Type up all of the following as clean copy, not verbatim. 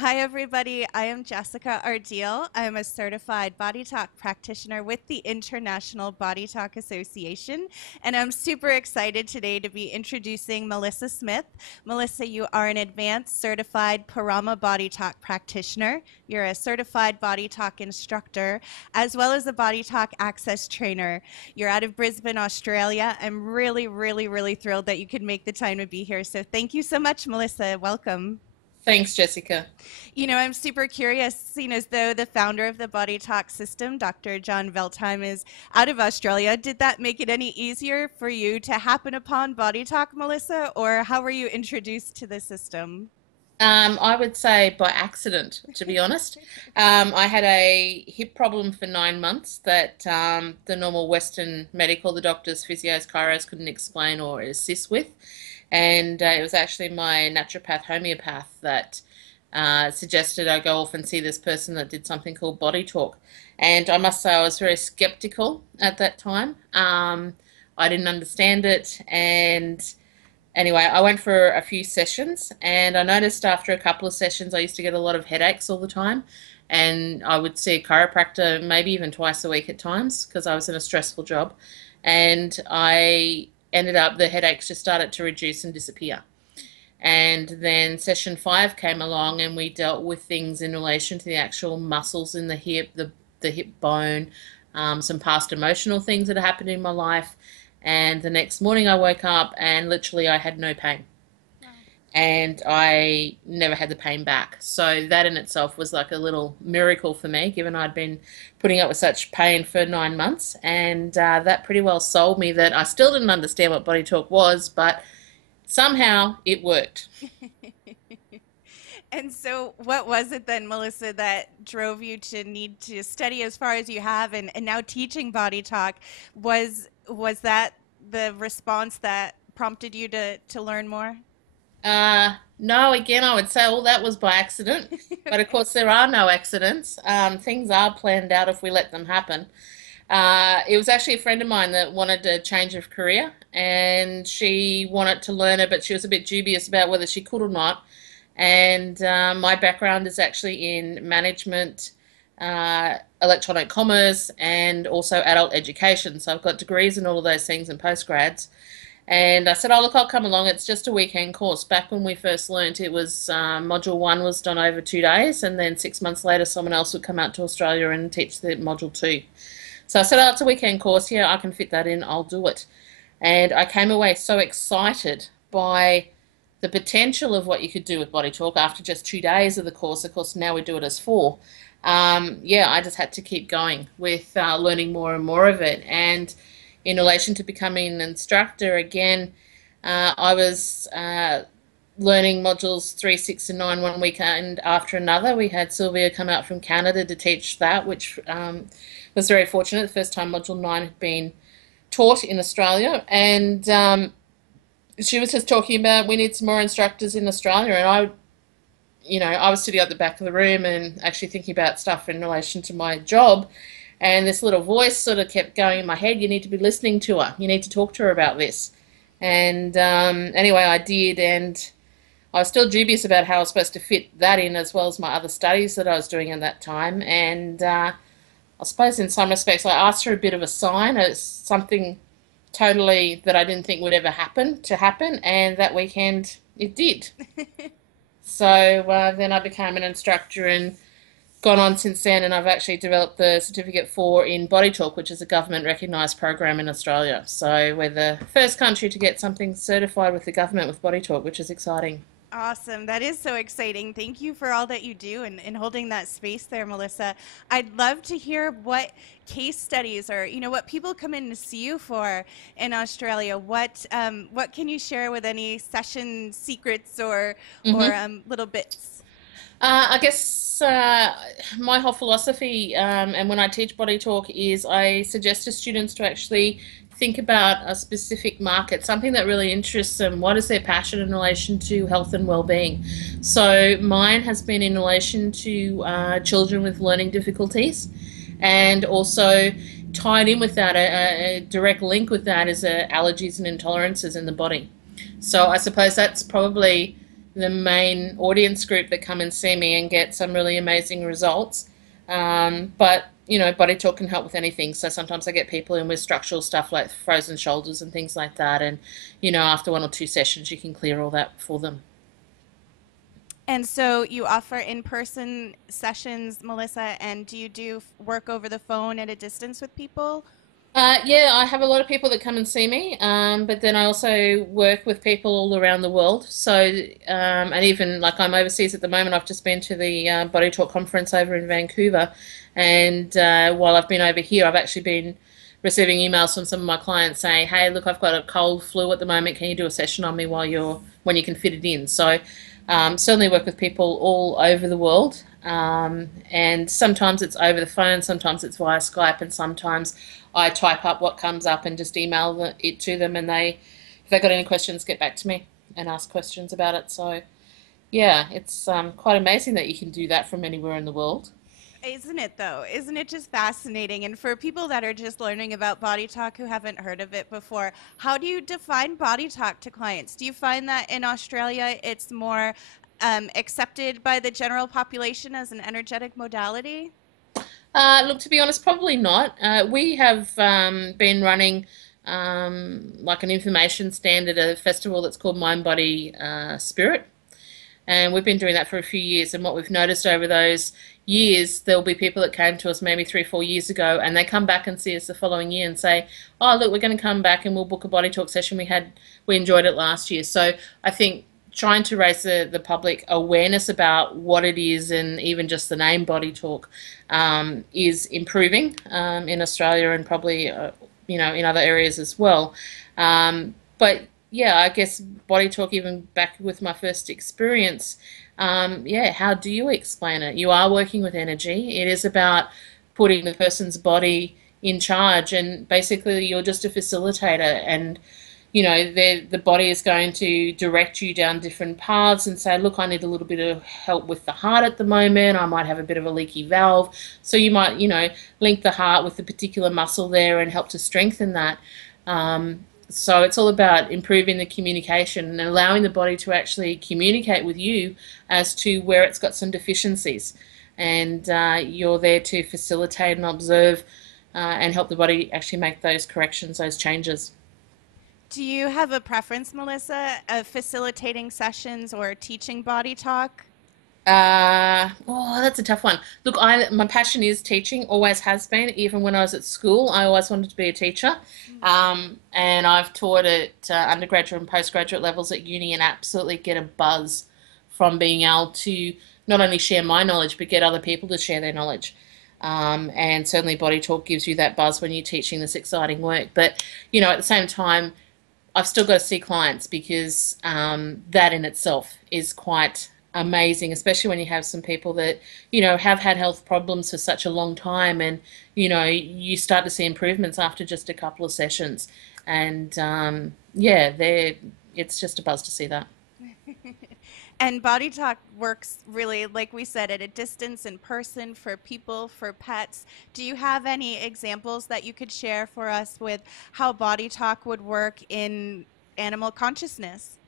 Hi, everybody. I am Jessica Ardeal. I'm a certified Body Talk practitioner with the International Body Talk Association, and I'm super excited today to be introducing Melissa Smith. Melissa, you are an advanced certified Parama Body Talk practitioner. You're a certified Body Talk instructor, as well as a Body Talk access trainer. You're out of Brisbane, Australia. I'm really thrilled that you could make the time to be here. So thank you so much, Melissa. Welcome. Thanks, Jessica. I'm super curious, seeing as though the founder of the Body Talk system, Dr. John Veltheim, is out of Australia. Did that make it any easier for you to happen upon Body Talk, Melissa, or how were you introduced to the system? I would say by accident, to be honest. I had a hip problem for 9 months that the normal Western medical, the doctors, physios, chiros couldn't explain or assist with. And it was actually my naturopath homeopath that suggested I go off and see this person that did something called Body Talk. And I must say I was very skeptical at that time. I didn't understand it, and anyway, I went for a few sessions, and I noticed after a couple of sessions I used to get a lot of headaches all the time, and I would see a chiropractor maybe even twice a week at times because I was in a stressful job, and I ended up the headaches just started to reduce and disappear. And then session 5 came along, and we dealt with things in relation to the actual muscles in the hip, the hip bone, some past emotional things that happened in my life. And the next morning I woke up and literally I had no pain. Wow. And I never had the pain back. So that in itself was like a little miracle for me, given I'd been putting up with such pain for 9 months. And that pretty well sold me that I still didn't understand what Body Talk was, but somehow it worked. And so, what was it then, Melissa, that drove you to need to study as far as you have and now teaching Body Talk? Was that the response that prompted you to learn more? No, again, I would say all that was by accident. But of Okay. course, there are no accidents. Things are planned out if we let them happen. It was actually a friend of mine that wanted a change of career, and she wanted to learn it, but she was a bit dubious about whether she could or not. And my background is actually in management, electronic commerce, and also adult education. So I've got degrees in all of those things and postgrads. And I said, oh, look, I'll come along. It's just a weekend course. Back when we first learnt, it was module 1 was done over 2 days, and then 6 months later, someone else would come out to Australia and teach the module 2. So I said, oh, it's a weekend course. Yeah, I can fit that in. I'll do it. And I came away so excited by the potential of what you could do with Body Talk after just 2 days of the course. Of course, now we do it as 4. Yeah, I just had to keep going with learning more and more of it. And in relation to becoming an instructor, again, I was learning modules 3, 6, and 9 one weekend after another. We had Sylvia come out from Canada to teach that, which was very fortunate. The first time module 9 had been taught in Australia, and she was just talking about we need some more instructors in Australia, and I was sitting at the back of the room and actually thinking about stuff in relation to my job. And this little voice sort of kept going in my head, you need to be listening to her. You need to talk to her about this. And anyway, I did. And I was still dubious about how I was supposed to fit that in as well as my other studies that I was doing at that time. And I suppose in some respects, I asked for a bit of a sign. It's something totally that I didn't think would ever happen to happen. And that weekend, it did. So then I became an instructor and gone on since then, and I've actually developed the certificate for in Body Talk, which is a government recognised program in Australia. So we're the first country to get something certified with the government with Body Talk, which is exciting. Awesome. That is so exciting. Thank you for all that you do and holding that space there, Melissa. I'd love to hear what case studies or, what people come in to see you for in Australia. What can you share with any session secrets or Hmm. little bits? I guess my whole philosophy, and when I teach Body Talk, is I suggest to students to actually think about a specific market, something that really interests them. What is their passion in relation to health and well-being? So mine has been in relation to children with learning difficulties, and also tied in with that, a direct link with that is allergies and intolerances in the body. So I suppose that's probably the main audience group that come and see me and get some really amazing results. But body talk can help with anything. So sometimes I get people in with structural stuff like frozen shoulders and things like that. And, after one or two sessions, you can clear all that for them. And so you offer in-person sessions, Melissa, and do you do work over the phone at a distance with people? Yeah, I have a lot of people that come and see me, but then I also work with people all around the world. So, and even like I'm overseas at the moment, I've just been to the Body Talk conference over in Vancouver, and while I've been over here, I've actually been receiving emails from some of my clients saying, "Hey, look, I've got a cold flu at the moment. Can you do a session on me when you can fit it in?" So, certainly work with people all over the world. And sometimes it's over the phone, sometimes it's via Skype, and sometimes I type up what comes up and just email it to them, and if they've got any questions, get back to me and ask questions about it. So, yeah, it's quite amazing that you can do that from anywhere in the world. Isn't it though? Isn't it just fascinating? And for people that are just learning about body talk who haven't heard of it before, how do you define body talk to clients? Do you find that in Australia it's more accepted by the general population as an energetic modality? Look, to be honest, probably not. We have been running like an information stand at a festival that's called Mind Body Spirit. And we've been doing that for a few years. And what we've noticed over those years, there'll be people that came to us maybe 3, 4 years ago, and they come back and see us the following year and say, "Oh, look, we're going to come back and we'll book a body talk session. We enjoyed it last year." So I think trying to raise the public awareness about what it is and even just the name body talk is improving in Australia and probably in other areas as well. But yeah, I guess body talk, even back with my first experience, yeah, how do you explain it? You are working with energy. It is about putting the person's body in charge, and basically you're just a facilitator. And the body is going to direct you down different paths and say, look, I need a little bit of help with the heart at the moment. I might have a bit of a leaky valve. So you might, link the heart with a particular muscle there and help to strengthen that. So it's all about improving the communication and allowing the body to actually communicate with you as to where it's got some deficiencies. And you're there to facilitate and observe and help the body actually make those corrections, those changes. Do you have a preference, Melissa, of facilitating sessions or teaching body talk? That's a tough one. Look, my passion is teaching, always has been. Even when I was at school, I always wanted to be a teacher. And I've taught at undergraduate and postgraduate levels at uni and absolutely get a buzz from being able to not only share my knowledge, but get other people to share their knowledge. And certainly body talk gives you that buzz when you're teaching this exciting work. But, at the same time, I've still got to see clients because that in itself is quite amazing, especially when you have some people that, have had health problems for such a long time, and, you start to see improvements after just a couple of sessions. And yeah, it's just a buzz to see that. And body talk works really, like we said, at a distance, in person, for people, for pets. Do you have any examples that you could share for us with how body talk would work in animal consciousness?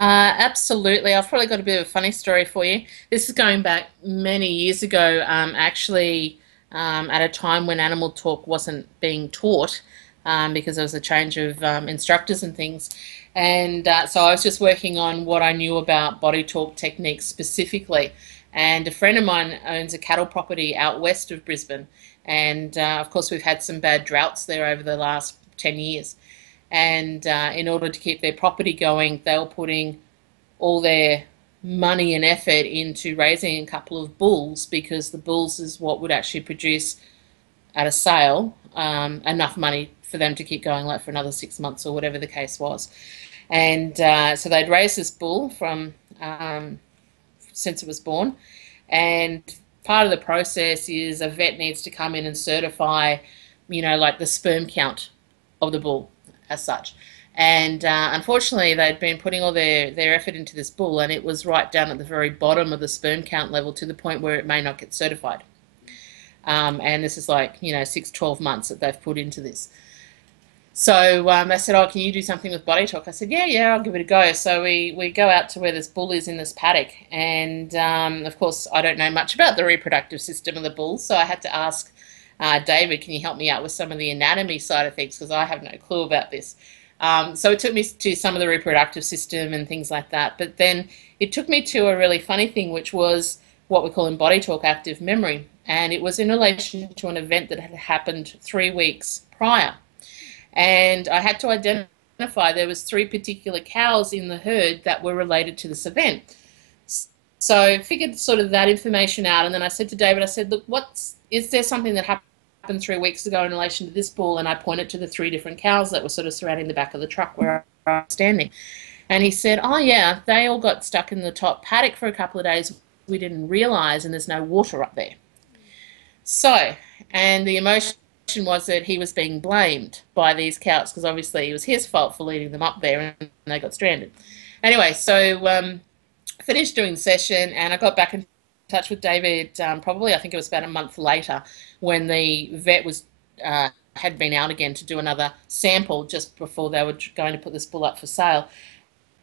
Absolutely. I've probably got a bit of a funny story for you. This is going back many years ago, actually, at a time when animal talk wasn't being taught because there was a change of instructors and things. And so I was just working on what I knew about body talk techniques specifically. And a friend of mine owns a cattle property out west of Brisbane. And of course, we've had some bad droughts there over the last 10 years. And in order to keep their property going, they were putting all their money and effort into raising a couple of bulls, because the bulls is what would actually produce at a sale enough money for them to keep going, like for another 6 months or whatever the case was. And so they'd raised this bull from since it was born, and part of the process is a vet needs to come in and certify, like the sperm count of the bull as such. And unfortunately, they'd been putting all their effort into this bull, and it was right down at the very bottom of the sperm count level, to the point where it may not get certified. And this is like, 6, 12 months that they've put into this. So they said, "Oh, can you do something with body talk?" I said, "Yeah, yeah, I'll give it a go." So we go out to where this bull is in this paddock, and of course, I don't know much about the reproductive system of the bull, so I had to ask David, "Can you help me out with some of the anatomy side of things?" Because I have no clue about this. So it took me to some of the reproductive system and things like that. But then it took me to a really funny thing, which was what we call in body talk active memory, and it was in relation to an event that had happened 3 weeks prior, and I had to identify there was three particular cows in the herd that were related to this event. So I figured sort of that information out, and then I said to David, I said, "Look, is there something that happened 3 weeks ago in relation to this bull?" And I pointed to the three different cows that were sort of surrounding the back of the truck where I was standing. And he said, "Oh yeah, they all got stuck in the top paddock for a couple of days. We didn't realize, and there's no water up there." So, and the emotion was that he was being blamed by these cows because obviously it was his fault for leading them up there and they got stranded. Anyway, so finished doing the session and I got back in touch with David probably, I think it was about a month later, when the vet was had been out again to do another sample just before they were going to put this bull up for sale.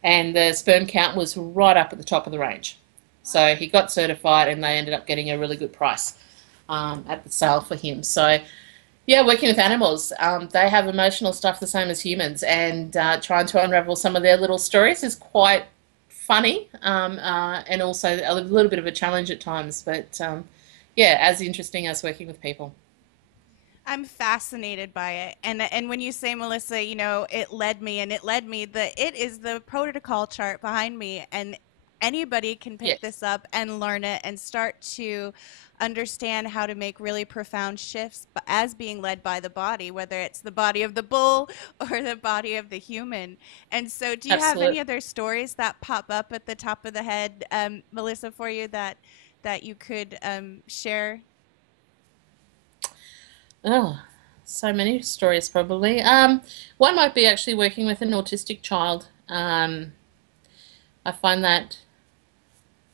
And the sperm count was right up at the top of the range. So he got certified and they ended up getting a really good price at the sale for him. So yeah, working with animals, they have emotional stuff the same as humans, and trying to unravel some of their little stories is quite funny, and also a little bit of a challenge at times. But yeah, as interesting as working with people. I'm fascinated by it. And when you say, Melissa, it led me and it led me, it is the protocol chart behind me, and anybody can pick Yes, this up and learn it and start to understand how to make really profound shifts as being led by the body, whether it's the body of the bull or the body of the human. And so do you have any absolutely. other stories that pop up at the top of the head, Melissa, for you that you could share? Oh, so many stories probably. One might be actually working with an autistic child. I find that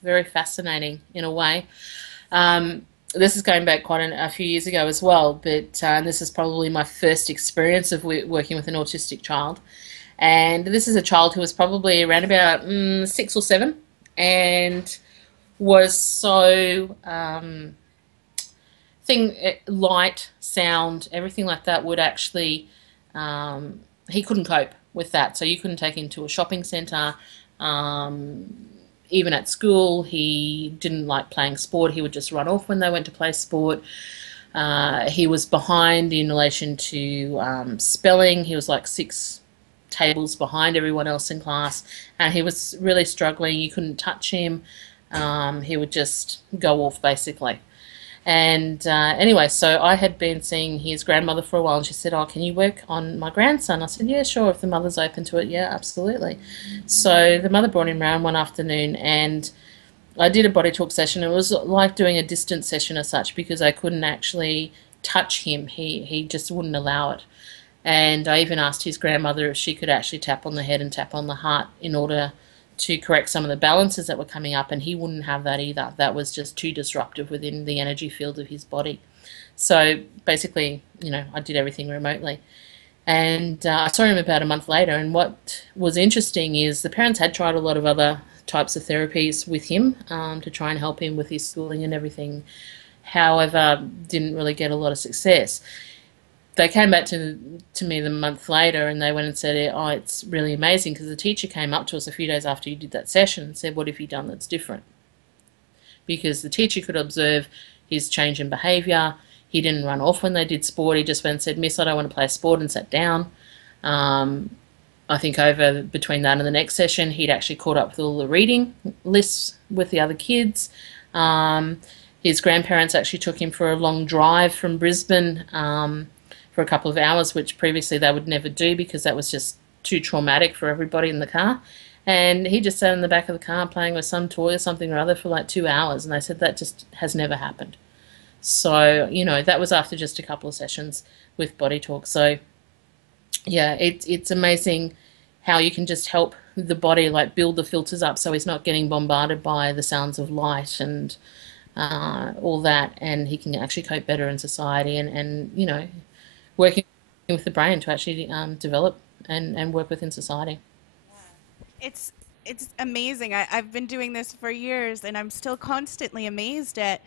very fascinating in a way. This is going back quite a few years ago as well, but this is probably my first experience of working with an autistic child. And this is a child who was probably around about 6 or 7 and was so light, sound, everything like that would actually, he couldn't cope with that. So you couldn't take him to a shopping centre. Um, Even at school, he didn't like playing sport. He would just run off when they went to play sport. He was behind in relation to spelling. He was like 6 tables behind everyone else in class, and he was really struggling. You couldn't touch him. He would just go off basically. And anyway, so I had been seeing his grandmother for a while, and she said, "Oh, can you work on my grandson?" I said, "Yeah, sure, if the mother's open to it." "Yeah, absolutely." So the mother brought him round one afternoon, and I did a body talk session. It was like doing a distance session as such because I couldn't actually touch him. He just wouldn't allow it. And I even asked his grandmother if she could actually tap on the head and tap on the heart in order to correct some of the balances that were coming up, and he wouldn't have that either. That was just too disruptive within the energy field of his body. So basically, I did everything remotely. And I saw him about a month later, and what was interesting is the parents had tried a lot of other types of therapies with him to try and help him with his schooling and everything. However, didn't really get a lot of success. They came back to me the month later and they went and said, "Oh, it's really amazing," because the teacher came up to us a few days after you did that session and said, "What have you done that's different?" Because the teacher could observe his change in behaviour. He didn't run off when they did sport. He just went and said, "Miss, I don't want to play sport," and sat down. Um, I think over between that and the next session, he'd actually caught up with all the reading lists with the other kids. Um, his grandparents actually took him for a long drive from Brisbane for a couple of hours, which previously they would never do because that was just too traumatic for everybody in the car. And he just sat in the back of the car playing with some toy or something or other for like 2 hours. And they said that just has never happened. So, that was after just a couple of sessions with Body Talk. So, yeah, it's amazing how you can just help the body like build the filters up so he's not getting bombarded by the sounds of light and all that, and he can actually cope better in society and working with the brain to actually develop and work within society. It's it's amazing. I've been doing this for years, and I'm still constantly amazed at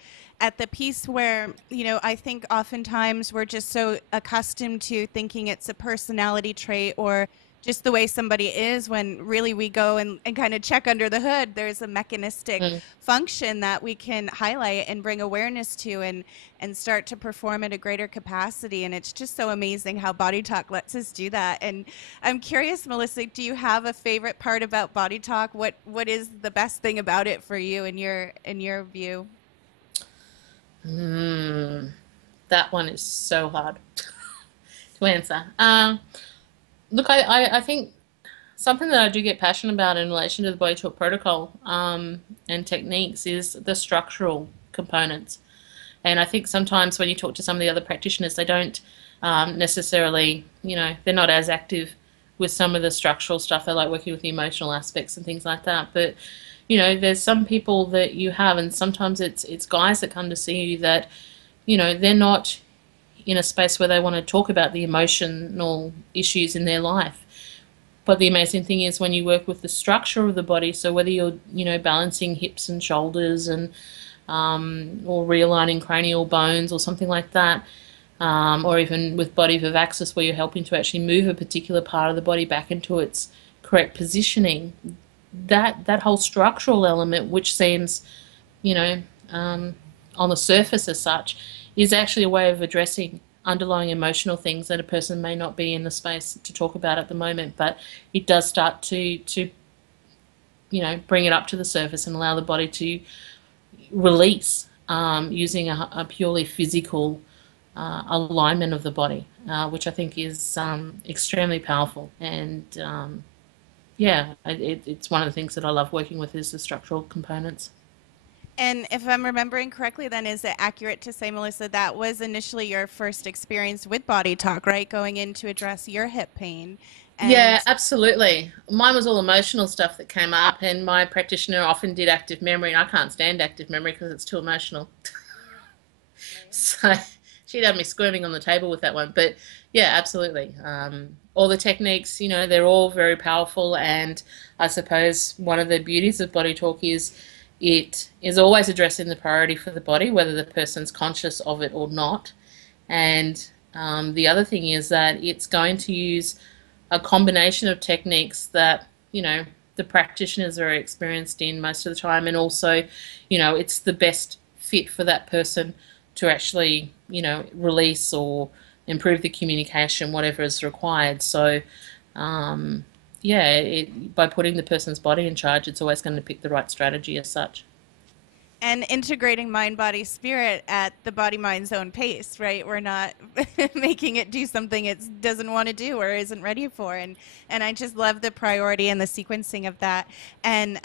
the piece where, I think oftentimes we're just so accustomed to thinking it's a personality trait or just the way somebody is, when really we go and kind of check under the hood. There's a mechanistic Mm. function that we can highlight and bring awareness to, and start to perform at a greater capacity. And it's just so amazing how Body Talk lets us do that. And I'm curious, Melissa, do you have a favorite part about Body Talk? What is the best thing about it for you in your view? Mm. That one is so hard to answer. Look, I think something that I do get passionate about in relation to the body talk protocol and techniques is the structural components. And I think sometimes when you talk to some of the other practitioners, they don't necessarily, they're not as active with some of the structural stuff. They like working with the emotional aspects and things like that. But, there's some people that you have, and sometimes it's guys that come to see you that, they're not in a space where they want to talk about the emotional issues in their life. But the amazing thing is when you work with the structure of the body, so whether you're, balancing hips and shoulders and or realigning cranial bones or something like that, or even with body vivaxis where you're helping to actually move a particular part of the body back into its correct positioning, that whole structural element, which seems, you know, um, on the surface as such, is actually a way of addressing underlying emotional things that a person may not be in the space to talk about at the moment, but it does start to bring it up to the surface and allow the body to release using a purely physical alignment of the body, which I think is extremely powerful. And yeah, it's one of the things that I love working with is the structural components. And if I'm remembering correctly, then is it accurate to say, Melissa, that was initially your first experience with Body Talk, right? Going in to address your hip pain. Yeah, And absolutely. Mine was all emotional stuff that came up, and my practitioner often did active memory, and I can't stand active memory because it's too emotional. right. So she'd have me squirming on the table with that one. But yeah, absolutely. All the techniques, they're all very powerful. And I suppose one of the beauties of body talk is it is always addressing the priority for the body, whether the person's conscious of it or not. And the other thing is that it's going to use a combination of techniques that, the practitioners are experienced in most of the time. And also, it's the best fit for that person to actually, release or improve the communication, whatever is required. So, um, yeah, by putting the person's body in charge, it's always going to pick the right strategy as such. And integrating mind, body, spirit at the body, mind's own pace, right? We're not making it do something it doesn't want to do or isn't ready for. And I just love the priority and the sequencing of that. And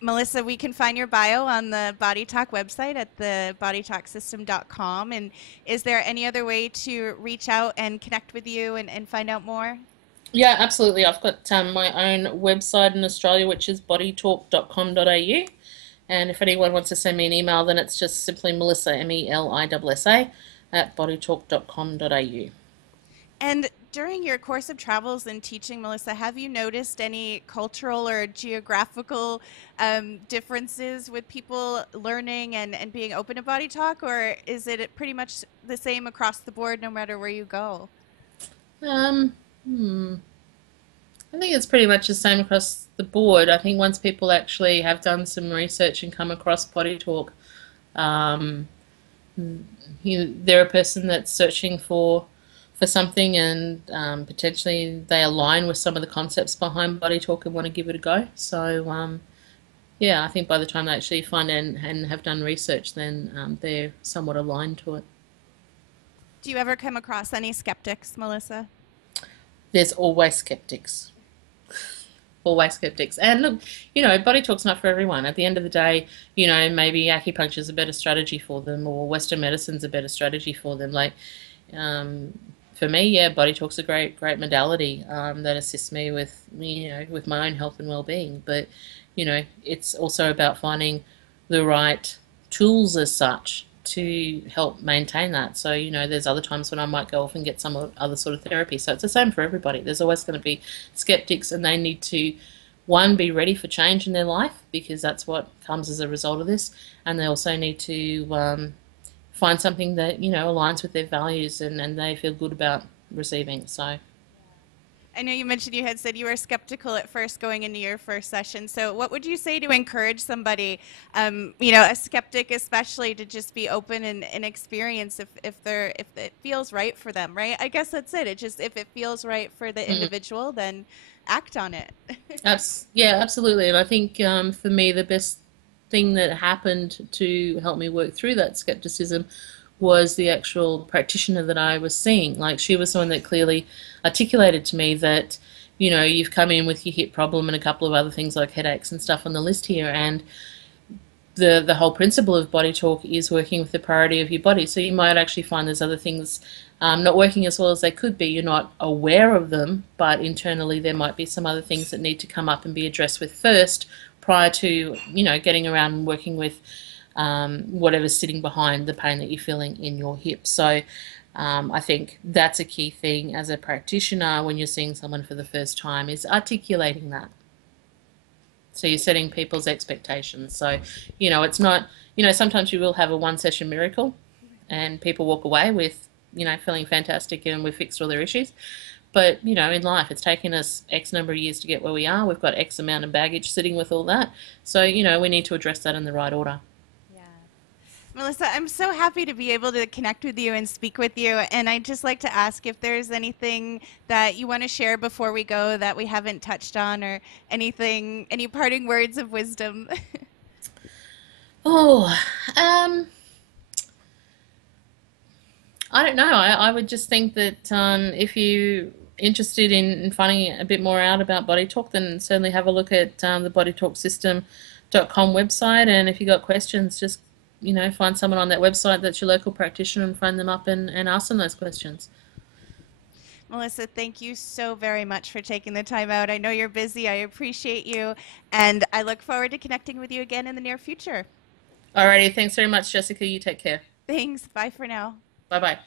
Melissa, we can find your bio on the Body Talk website at the bodytalksystem.com. And is there any other way to reach out and connect with you and find out more? Yeah, absolutely. I've got my own website in Australia, which is bodytalk.com.au. And if anyone wants to send me an email, then it's just simply Melissa, Melissa, at bodytalk.com.au. And during your course of travels and teaching, Melissa, have you noticed any cultural or geographical differences with people learning and being open to body talk, or is it pretty much the same across the board no matter where you go? Um, hmm. I think it's pretty much the same across the board. I think once people actually have done some research and come across body talk, um, they're a person that's searching for something, and potentially they align with some of the concepts behind body talk and want to give it a go. So yeah, I think by the time they actually find and have done research, then they're somewhat aligned to it. Do you ever come across any skeptics, Melissa? There's always skeptics. Always skeptics. And look, body talk's not for everyone. At the end of the day, maybe acupuncture is a better strategy for them, or Western medicine's a better strategy for them. Like, um, for me, yeah, body talk's a great modality that assists me with, with my own health and well-being. But, it's also about finding the right tools as such to help maintain that. So, there's other times when I might go off and get some other sort of therapy. So it's the same for everybody. There's always going to be skeptics, and they need to, one, be ready for change in their life because that's what comes as a result of this. And they also need to find something that, aligns with their values and they feel good about receiving. So, I know you mentioned you had said you were skeptical at first going into your first session. So, what would you say to encourage somebody, a skeptic especially, to just be open and experience if it feels right for them, right? I guess that's it. It just if it feels right for the mm. individual, then act on it. Yeah, absolutely. And I think for me, the best thing that happened to help me work through that skepticism was the actual practitioner that I was seeing. Like, she was someone that clearly articulated to me that, you've come in with your hip problem and a couple of other things like headaches and stuff on the list here, and the whole principle of body talk is working with the priority of your body. So you might actually find there's other things not working as well as they could be. You're not aware of them, but internally there might be some other things that need to come up and be addressed with first prior to, getting around and working with whatever's sitting behind the pain that you're feeling in your hip. So I think that's a key thing as a practitioner when you're seeing someone for the first time, is articulating that. So you're setting people's expectations. So, it's not, sometimes you will have a one session miracle and people walk away with, feeling fantastic and we've fixed all their issues. But, in life, it's taken us X number of years to get where we are. We've got X amount of baggage sitting with all that. So, we need to address that in the right order. Yeah. Melissa, I'm so happy to be able to connect with you and speak with you. And I'd just like to ask if there's anything that you want to share before we go that we haven't touched on, or any parting words of wisdom. Oh, I don't know. I would just think that if you're interested in finding a bit more out about body talk, then certainly have a look at the bodytalksystem.com website. And if you've got questions, just, find someone on that website that's your local practitioner and phone them up and ask them those questions. Melissa, thank you so very much for taking the time out. I know you're busy. I appreciate you. And I look forward to connecting with you again in the near future. Alrighty, thanks very much, Jessica. You take care. Thanks. Bye for now. Bye bye.